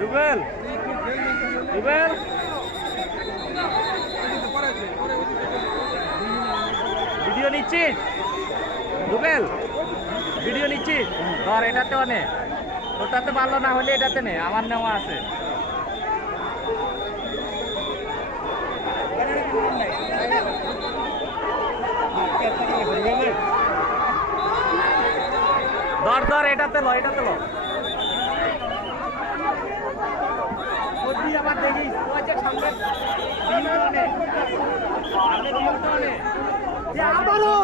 Rubel Rubel video নিচ্ছিস Rubel video নিচ্ছিস ধর এটাতেও নে ওটাতে ভালো না হলে এটাতে নে আমার নেওয়া আছে ধর ধর এটাতে লো আবার দেখিস আবারও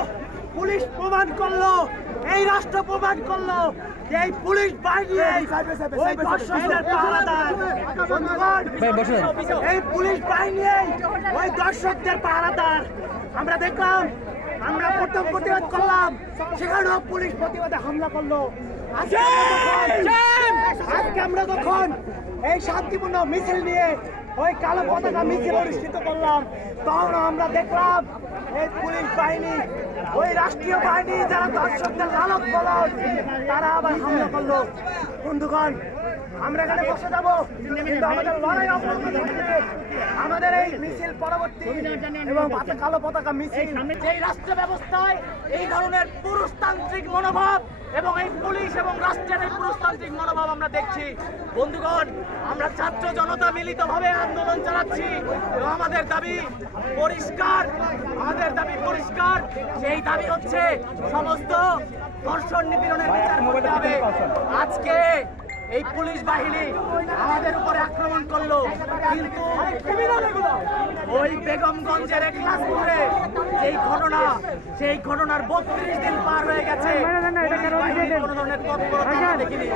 পুলিশ প্রমাণ করলো এই রাষ্ট্র প্রমাণ করলো যে এই পুলিশ বাহিনী ওই দর্শকদের পাহারাদার এই পুলিশ বাহিনী ওই দর্শকদের পাহারাদার আমরা দেখলাম আমরা প্রথম প্রতিবাদ করলাম সেখানেও পুলিশ প্রতিবাদে হামলা করলো আজকে আমরা যখন এই শান্তিপূর্ণ মিছিল নিয়ে ওই কালো পতাকা মিছিল অনুষ্ঠিত করলাম তখন আমরা দেখলাম এই পুলিশ বাহিনী ওই রাষ্ট্রীয় বাহিনী যারা দর্শকদের লালক পালক তারা আবার হামলা করলো বন্ধুগণ আমরা এখানে বসে যাবো কিন্তু আমাদের লড়াই অব্যাহত থাকবে আমাদের এই মিছিল পরবর্তী এবং কালো পতাকা মিছিল এই রাষ্ট্র ব্যবস্থায় এই ধরনের পুরুষতান্ত্রিক মনোভাব এবং এই পুলিশ এবং রাষ্ট্রের এই পুরুষতান্ত্রিক মনোভাব আমরা দেখছি বন্ধুগণ আমরা ছাত্র জনতা মিলিতভাবে আন্দোলন চালাচ্ছি এবং আমাদের দাবি পরিষ্কার সেই দাবি হচ্ছে সমস্ত ধর্ষণ নিপীড়নের বিচার করতে হবে আজকে এই পুলিশ বাহিনী আমাদের উপরে আক্রমণ করলো কিন্তু ওই বেগমগঞ্জের একলাসপুরে সেই ঘটনার 32 দিন পার হয়ে গেছে কোনো ধরনের তৎপরতা দেখিনি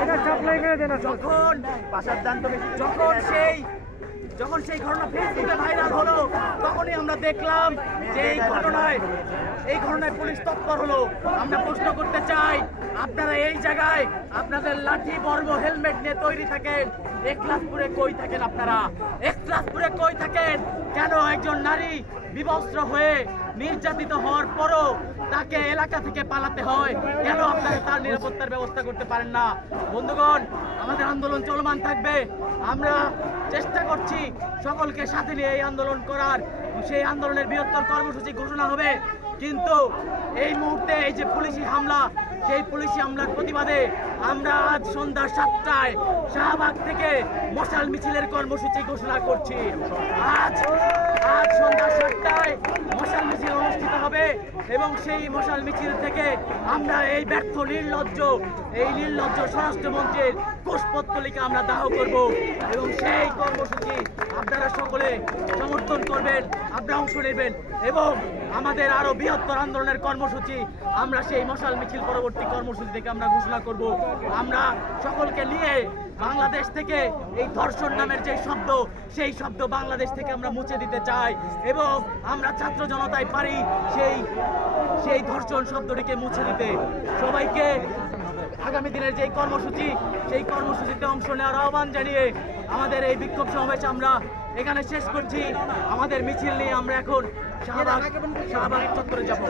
যখন সেই ঘটনা ফেসবুকে ভাইরাল হলো তখনই আমরা দেখলাম যে এই ঘটনায় পুলিশ তৎপর হলো আমরা প্রশ্ন করতে চাই আপনারা এই জায়গায় আপনাদের লাঠি বর্ম হেলমেট নিয়ে তৈরি থাকেন একলাসপুরে কই থাকেন আপনারা একলাসপুরে কই থাকেন কেন একজন নারী বিবস্ত্র হয়ে নির্যাতিত হওয়ার পরও তাকে এলাকা থেকে পালাতে হয় কেন আপনারা তার নিরাপত্তার ব্যবস্থা করতে পারেন না বন্ধুগণ আমাদের আন্দোলন চলমান থাকবে আমরা চেষ্টা করছি সকলকে সাথে নিয়ে এই আন্দোলন করার সেই আন্দোলনের বৃহত্তর কর্মসূচি ঘোষণা হবে কিন্তু এই মুহূর্তে এই যে পুলিশি হামলা সেই পুলিশি হামলার প্রতিবাদে আমরা আজ সন্ধ্যা 7টায় শাহবাগ থেকে মশাল মিছিলের কর্মসূচি ঘোষণা করছি আজ সন্ধ্যা 7টায় মশাল মিছিল অনুষ্ঠিত হবে এবং সেই মশাল মিছিল থেকে আমরা এই ব্যর্থ নির্লজ্জ স্বরাষ্ট্রমন্ত্রীর কুশপুত্তলিকা আমরা দাহ করব এবং সেই কর্মসূচি আপনারা সকলে সমর্থন করবেন আপনারা অংশ নেবেন এবং আমাদের আরো বৃহত্তর আন্দোলনের কর্মসূচি আমরা সেই মশাল মিছিল পরবর্তী কর্মসূচি থেকে আমরা ঘোষণা করব আমরা সকলকে নিয়ে বাংলাদেশ থেকে এই ধর্ষণ নামের যে শব্দ সেই শব্দ বাংলাদেশ থেকে আমরা মুছে দিতে চাই এবং আমরা ছাত্র জনতায় পারি সেই ধর্ষণ শব্দটিকে মুছে দিতে সবাইকে আগামী দিনের যে কর্মসূচি সেই কর্মসূচিতে অংশ নেওয়ার আহ্বান জানিয়ে আমাদের এই বিক্ষোভ সমাবেশ আমরা এখানে শেষ করছি আমাদের মিছিল নিয়ে আমরা এখন শাহবাগ চত্বরে যাব।